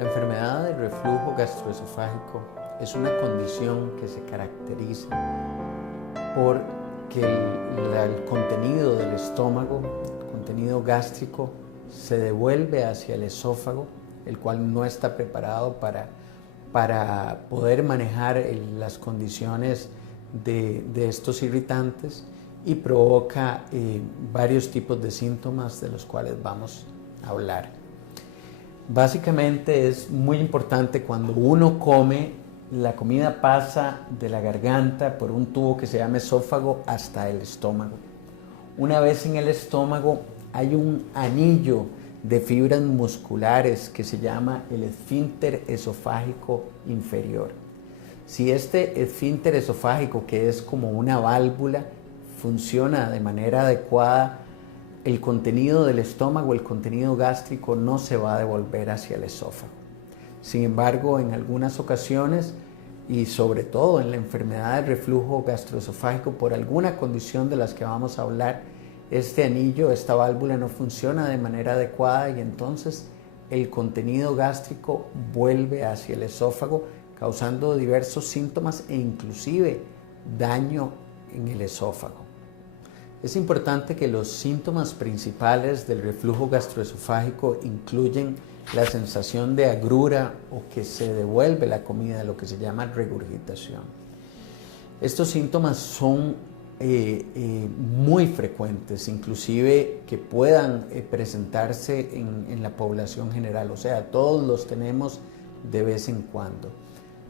La enfermedad del reflujo gastroesofágico es una condición que se caracteriza por que el contenido del estómago, el contenido gástrico, se devuelve hacia el esófago, el cual no está preparado para poder manejar las condiciones de estos irritantes y provoca varios tipos de síntomas de los cuales vamos a hablar. Básicamente es muy importante cuando uno come, la comida pasa de la garganta por un tubo que se llama esófago hasta el estómago. Una vez en el estómago hay un anillo de fibras musculares que se llama el esfínter esofágico inferior. Si este esfínter esofágico, que es como una válvula, funciona de manera adecuada, el contenido del estómago, el contenido gástrico no se va a devolver hacia el esófago. Sin embargo, en algunas ocasiones, y sobre todo en la enfermedad del reflujo gastroesofágico, por alguna condición de las que vamos a hablar, este anillo, esta válvula no funciona de manera adecuada y entonces el contenido gástrico vuelve hacia el esófago, causando diversos síntomas e inclusive daño en el esófago. Es importante que los síntomas principales del reflujo gastroesofágico incluyen la sensación de agrura o que se devuelve la comida, lo que se llama regurgitación. Estos síntomas son muy frecuentes, inclusive que puedan presentarse en la población general, o sea, todos los tenemos de vez en cuando.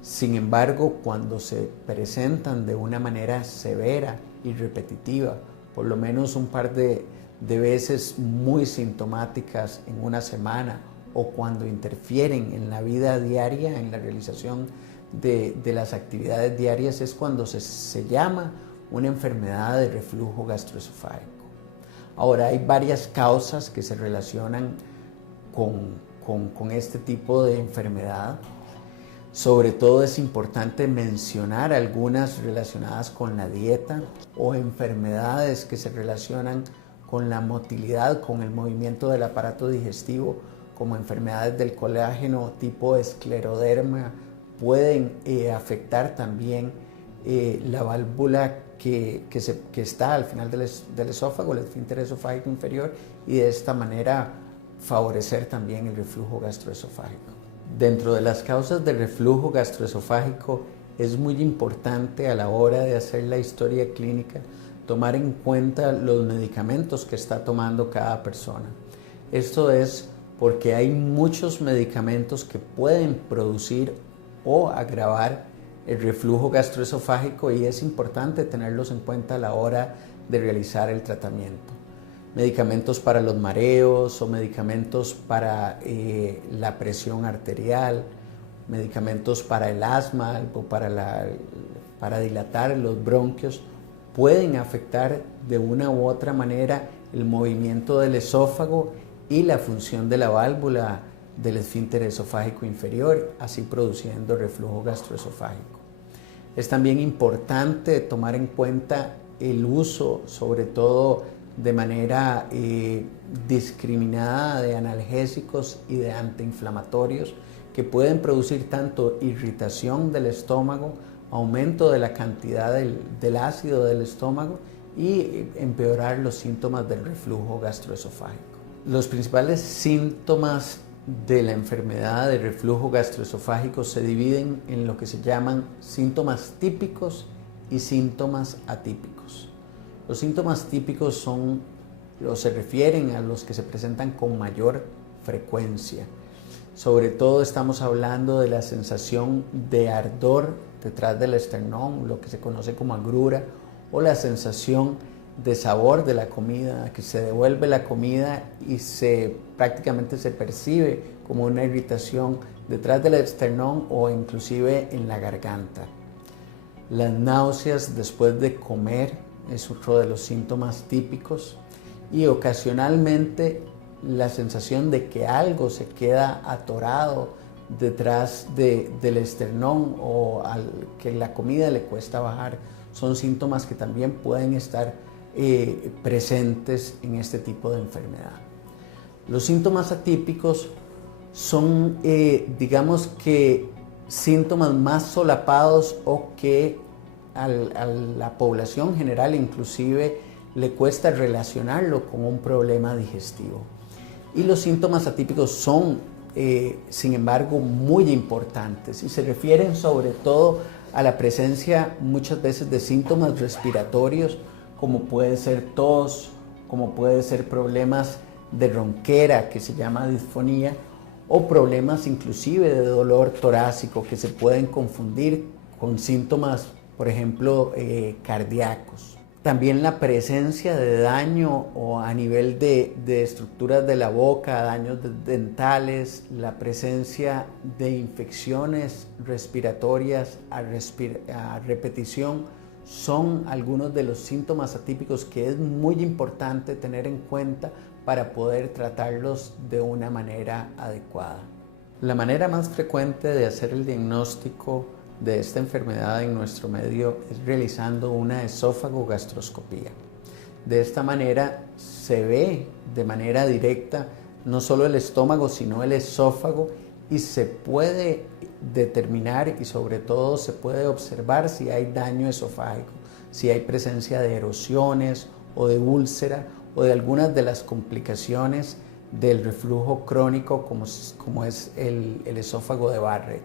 Sin embargo, cuando se presentan de una manera severa y repetitiva, por lo menos un par de veces muy sintomáticas en una semana o cuando interfieren en la vida diaria, en la realización de las actividades diarias, es cuando se llama una enfermedad de reflujo gastroesofágico. Ahora, hay varias causas que se relacionan con este tipo de enfermedad. Sobre todo es importante mencionar algunas relacionadas con la dieta o enfermedades que se relacionan con la motilidad, con el movimiento del aparato digestivo, como enfermedades del colágeno tipo escleroderma, pueden afectar también la válvula que está al final del esófago, el esfínter esofágico inferior, y de esta manera favorecer también el reflujo gastroesofágico. Dentro de las causas del reflujo gastroesofágico es muy importante a la hora de hacer la historia clínica tomar en cuenta los medicamentos que está tomando cada persona. Esto es porque hay muchos medicamentos que pueden producir o agravar el reflujo gastroesofágico y es importante tenerlos en cuenta a la hora de realizar el tratamiento. Medicamentos para los mareos o medicamentos para la presión arterial, medicamentos para el asma o para dilatar los bronquios, pueden afectar de una u otra manera el movimiento del esófago y la función de la válvula del esfínter esofágico inferior, así produciendo reflujo gastroesofágico. Es también importante tomar en cuenta el uso, sobre todo de manera discriminada, de analgésicos y de antiinflamatorios que pueden producir tanto irritación del estómago, aumento de la cantidad del ácido del estómago y empeorar los síntomas del reflujo gastroesofágico. Los principales síntomas de la enfermedad de reflujo gastroesofágico se dividen en lo que se llaman síntomas típicos y síntomas atípicos. Los síntomas típicos se refieren a los que se presentan con mayor frecuencia. Sobre todo estamos hablando de la sensación de ardor detrás del esternón, lo que se conoce como agrura, o la sensación de sabor de la comida, que se devuelve la comida y prácticamente se percibe como una irritación detrás del esternón o inclusive en la garganta. Las náuseas después de comer es otro de los síntomas típicos y ocasionalmente la sensación de que algo se queda atorado detrás del esternón o que la comida le cuesta bajar son síntomas que también pueden estar presentes en este tipo de enfermedad. Los síntomas atípicos son, digamos que, síntomas más solapados o que a la población general inclusive le cuesta relacionarlo con un problema digestivo. Y los síntomas atípicos son, sin embargo, muy importantes y se refieren sobre todo a la presencia muchas veces de síntomas respiratorios, como puede ser tos, como puede ser problemas de ronquera, que se llama disfonía, o problemas inclusive de dolor torácico que se pueden confundir con síntomas, por ejemplo, cardíacos. También la presencia de daño o a nivel de estructuras de la boca, daños dentales, la presencia de infecciones respiratorias a repetición son algunos de los síntomas atípicos que es muy importante tener en cuenta para poder tratarlos de una manera adecuada. La manera más frecuente de hacer el diagnóstico de esta enfermedad en nuestro medio es realizando una esófago-gastroscopía. De esta manera se ve de manera directa no solo el estómago, sino el esófago, y se puede determinar y sobre todo se puede observar si hay daño esofágico, si hay presencia de erosiones o de úlcera o de algunas de las complicaciones del reflujo crónico como es el esófago de Barrett,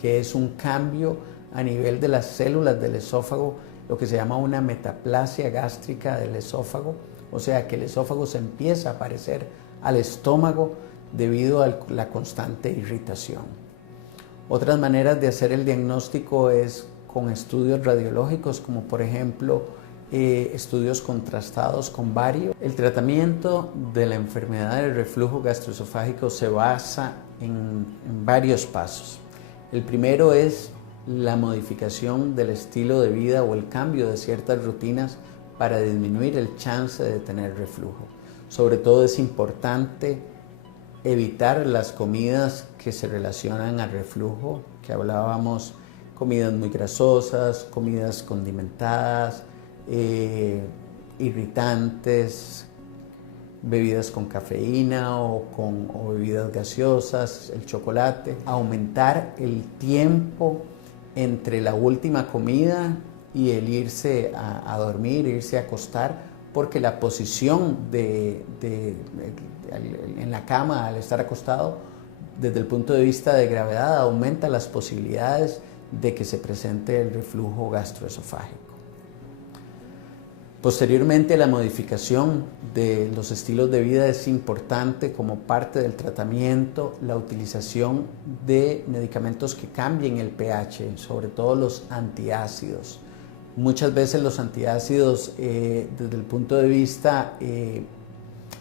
que es un cambio a nivel de las células del esófago, lo que se llama una metaplasia gástrica del esófago, o sea que el esófago se empieza a parecer al estómago debido a la constante irritación. Otras maneras de hacer el diagnóstico es con estudios radiológicos, como por ejemplo estudios contrastados con bario. El tratamiento de la enfermedad del reflujo gastroesofágico se basa en varios pasos. El primero es la modificación del estilo de vida o el cambio de ciertas rutinas para disminuir el chance de tener reflujo. Sobre todo es importante evitar las comidas que se relacionan al reflujo, que hablábamos, comidas muy grasosas, comidas condimentadas, irritantes, bebidas con cafeína o bebidas gaseosas, el chocolate. Aumentar el tiempo entre la última comida y el irse a dormir, irse a acostar, porque la posición en la cama al estar acostado, desde el punto de vista de gravedad, aumenta las posibilidades de que se presente el reflujo gastroesofágico. Posteriormente, la modificación de los estilos de vida es importante como parte del tratamiento, la utilización de medicamentos que cambien el pH, sobre todo los antiácidos. Muchas veces los antiácidos, desde el punto de vista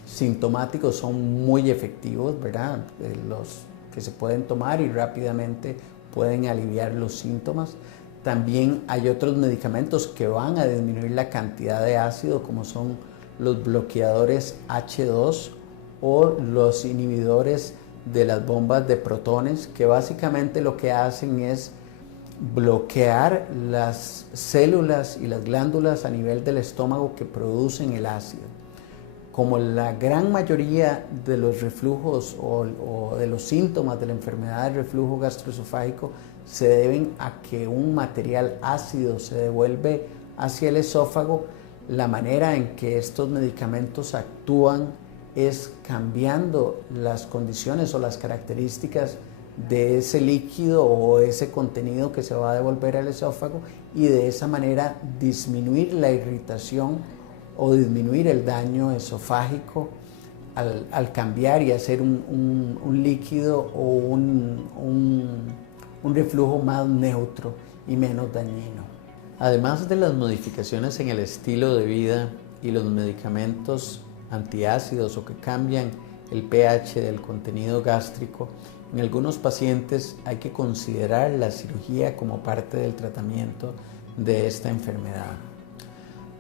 sintomático, son muy efectivos, ¿verdad? Los que se pueden tomar y rápidamente pueden aliviar los síntomas. También hay otros medicamentos que van a disminuir la cantidad de ácido, como son los bloqueadores H2 o los inhibidores de las bombas de protones, que básicamente lo que hacen es bloquear las células y las glándulas a nivel del estómago que producen el ácido. Como la gran mayoría de los reflujos o de los síntomas de la enfermedad del reflujo gastroesofágico se deben a que un material ácido se devuelve hacia el esófago, la manera en que estos medicamentos actúan es cambiando las condiciones o las características de ese líquido o ese contenido que se va a devolver al esófago, y de esa manera disminuir la irritación o disminuir el daño esofágico al cambiar y hacer un líquido o un reflujo más neutro y menos dañino. Además de las modificaciones en el estilo de vida y los medicamentos antiácidos o que cambian el pH del contenido gástrico, en algunos pacientes hay que considerar la cirugía como parte del tratamiento de esta enfermedad.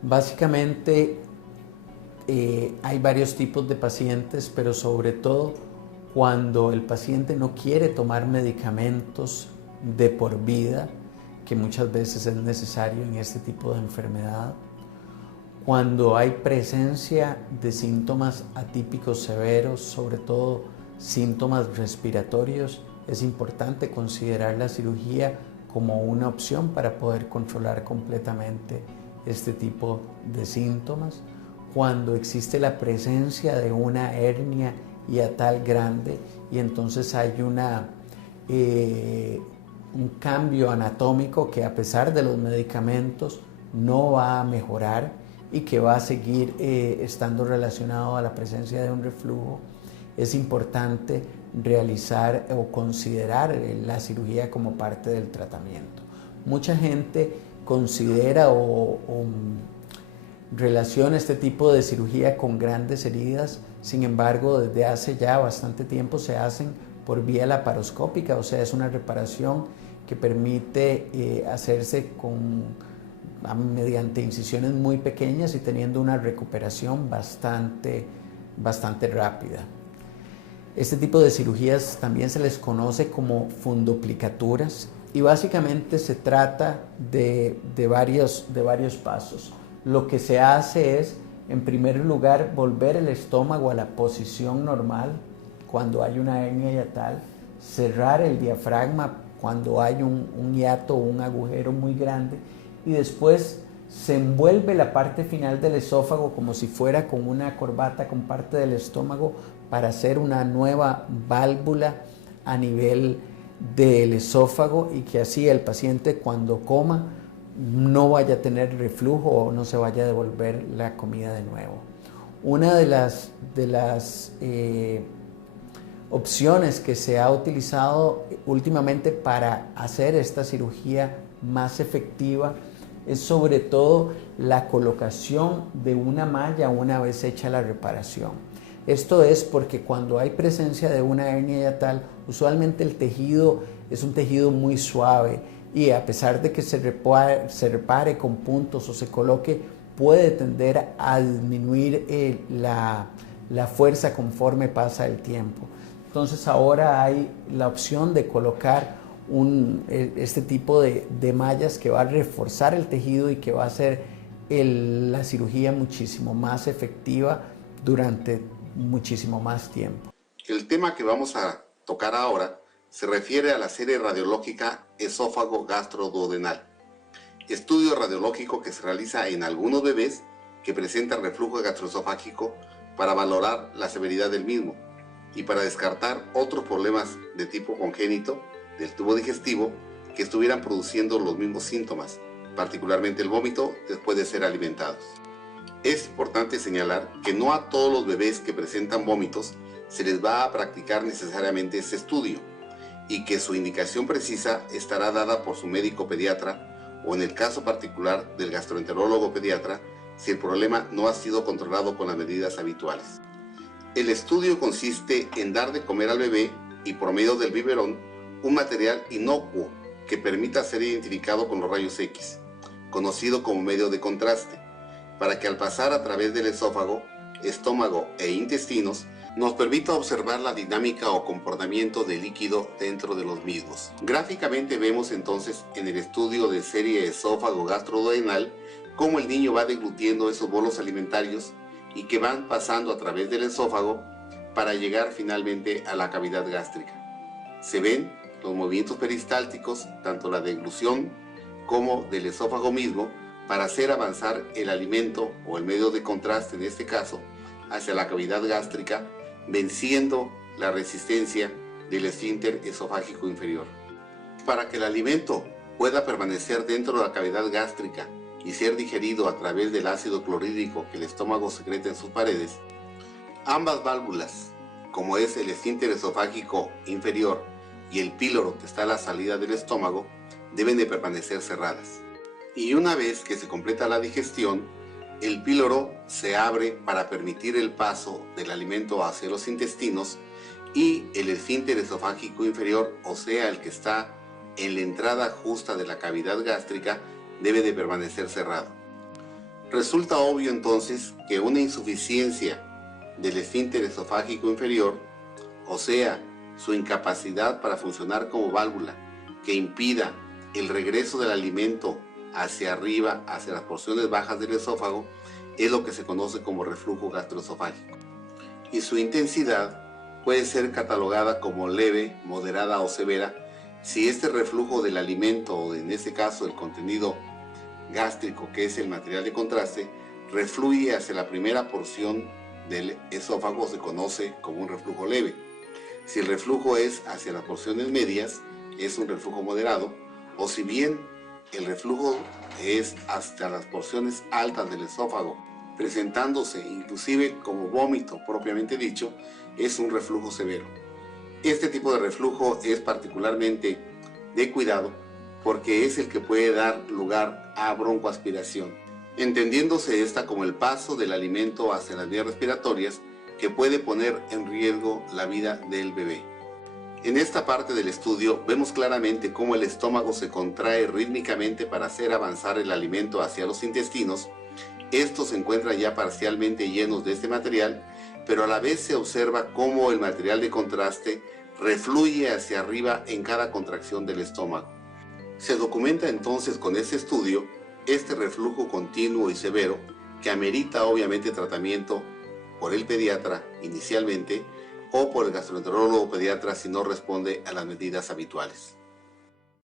Básicamente hay varios tipos de pacientes, pero sobre todo cuando el paciente no quiere tomar medicamentos de por vida, que muchas veces es necesario en este tipo de enfermedad, cuando hay presencia de síntomas atípicos severos, sobre todo síntomas respiratorios, es importante considerar la cirugía como una opción para poder controlar completamente este tipo de síntomas. Cuando existe la presencia de una hernia hiatal grande y entonces hay un cambio anatómico que, a pesar de los medicamentos, no va a mejorar y que va a seguir estando relacionado a la presencia de un reflujo, es importante realizar o considerar la cirugía como parte del tratamiento. Mucha gente considera o relaciona este tipo de cirugía con grandes heridas. Sin embargo, desde hace ya bastante tiempo se hacen por vía laparoscópica, o sea, es una reparación que permite hacerse mediante incisiones muy pequeñas y teniendo una recuperación bastante rápida. Este tipo de cirugías también se les conoce como funduplicaturas y básicamente se trata de varios pasos. Lo que se hace es, en primer lugar, volver el estómago a la posición normal cuando hay una hernia hiatal, cerrar el diafragma cuando hay un hiato o un agujero muy grande, y después se envuelve la parte final del esófago como si fuera con una corbata con parte del estómago para hacer una nueva válvula a nivel del esófago, y que así el paciente, cuando coma, no vaya a tener reflujo o no se vaya a devolver la comida de nuevo. Una de las opciones que se ha utilizado últimamente para hacer esta cirugía más efectiva es sobre todo la colocación de una malla una vez hecha la reparación. Esto es porque cuando hay presencia de una hernia hiatal, usualmente el tejido es un tejido muy suave, y a pesar de que se repare con puntos o se coloque, puede tender a disminuir la fuerza conforme pasa el tiempo. Entonces ahora hay la opción de colocar este tipo de mallas que va a reforzar el tejido y que va a hacer la cirugía muchísimo más efectiva durante muchísimo más tiempo. El tema que vamos a tocar ahora se refiere a la serie radiológica esófago gastroduodenal, estudio radiológico que se realiza en algunos bebés que presentan reflujo gastroesofágico para valorar la severidad del mismo y para descartar otros problemas de tipo congénito del tubo digestivo que estuvieran produciendo los mismos síntomas, particularmente el vómito después de ser alimentados. Es importante señalar que no a todos los bebés que presentan vómitos se les va a practicar necesariamente este estudio, y que su indicación precisa estará dada por su médico pediatra, o en el caso particular del gastroenterólogo pediatra, si el problema no ha sido controlado con las medidas habituales. El estudio consiste en dar de comer al bebé, y por medio del biberón, un material inocuo que permita ser identificado con los rayos X, conocido como medio de contraste, para que al pasar a través del esófago, estómago e intestinos, nos permita observar la dinámica o comportamiento del líquido dentro de los mismos. Gráficamente vemos entonces en el estudio de serie esófago gastroduodenal cómo el niño va deglutiendo esos bolos alimentarios y que van pasando a través del esófago para llegar finalmente a la cavidad gástrica. Se ven los movimientos peristálticos, tanto la deglución como del esófago mismo, para hacer avanzar el alimento o el medio de contraste, en este caso, hacia la cavidad gástrica, venciendo la resistencia del esfínter esofágico inferior. Para que el alimento pueda permanecer dentro de la cavidad gástrica y ser digerido a través del ácido clorhídrico que el estómago secreta en sus paredes, ambas válvulas, como es el esfínter esofágico inferior y el píloro que está a la salida del estómago, deben de permanecer cerradas. Y una vez que se completa la digestión, el píloro se abre para permitir el paso del alimento hacia los intestinos, y el esfínter esofágico inferior, o sea, el que está en la entrada justa de la cavidad gástrica, debe de permanecer cerrado. Resulta obvio entonces que una insuficiencia del esfínter esofágico inferior, o sea, su incapacidad para funcionar como válvula, que impida el regreso del alimento hacia arriba, hacia las porciones bajas del esófago, es lo que se conoce como reflujo gastroesofágico. Y su intensidad puede ser catalogada como leve, moderada o severa si este reflujo del alimento, o en este caso el contenido gástrico, que es el material de contraste, refluye hacia la primera porción del esófago, se conoce como un reflujo leve. Si el reflujo es hacia las porciones medias, es un reflujo moderado, o si bien el reflujo es hasta las porciones altas del esófago, presentándose inclusive como vómito propiamente dicho, es un reflujo severo. Este tipo de reflujo es particularmente de cuidado porque es el que puede dar lugar a broncoaspiración, entendiéndose esta como el paso del alimento hacia las vías respiratorias que puede poner en riesgo la vida del bebé. En esta parte del estudio vemos claramente cómo el estómago se contrae rítmicamente para hacer avanzar el alimento hacia los intestinos. Estos se encuentran ya parcialmente llenos de este material, pero a la vez se observa cómo el material de contraste refluye hacia arriba en cada contracción del estómago. Se documenta entonces con este estudio este reflujo continuo y severo que amerita obviamente tratamiento por el pediatra inicialmente o por el gastroenterólogo pediatra si no responde a las medidas habituales.